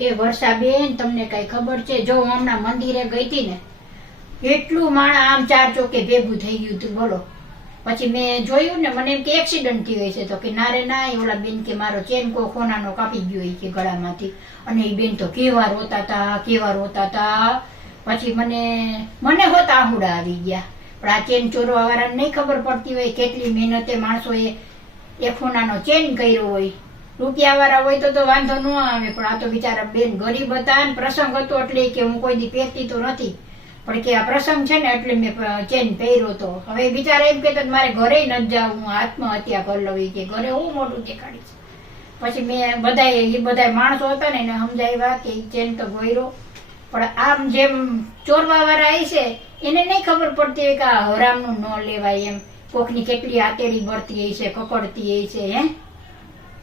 એ વર્ષાબેન તમને કઈ ખબર છે? જો હું હમણાં મંદિરે ગઈ હતી ને, એટલું માણા આમ ચાર ચોકે ભેગું થઈ ગયું હતું, બોલો. પછી મેં જોયું ને, મને એમ કે એક્સિડન્ટ થયો છે, તો કે ના રે ના, ઓલા બેન કે મારો ચેન કો ખોનાનો કાપી ગયો કે ગળામાંથી. અને એ બેન તો કેવા રોતા હતા. પછી મને હોત આહુડા આવી ગયા. પણ આ ચેન ચોરવા વાળાને નહીં ખબર પડતી હોય કેટલી મહેનતે માણસોએ એ ખોનાનો ચેન કર્યો હોય. રૂપિયા વાળા હોય તો વાંધો ન આવે, પણ આ તો બિચારા બેન ગરીબ હતા ને પ્રસંગ હતો એટલે કે હું કોઈ દી પહેરતી તો નથી, પણ કે આ પ્રસંગ છે ને એટલે મેં ચેન પહેર્યો હતો. હવે બિચારા એમ કહેતા મારે ઘરે ન જાવ, હું આત્મહત્યા કરી લઉં કે ઘરે હું મોટું દેખાડીશ. પછી મેં બધા માણસો હતા ને એને સમજાવ્યા કે ચેન તો ગોયરો, પણ આમ જેમ ચોરવા વાળા છે એને નહીં ખબર પડતી હોય કે આ હરામનું ન લેવાય એમ. કોકની કેટલી આતેડી બળતી છે, કકડતી છે હે.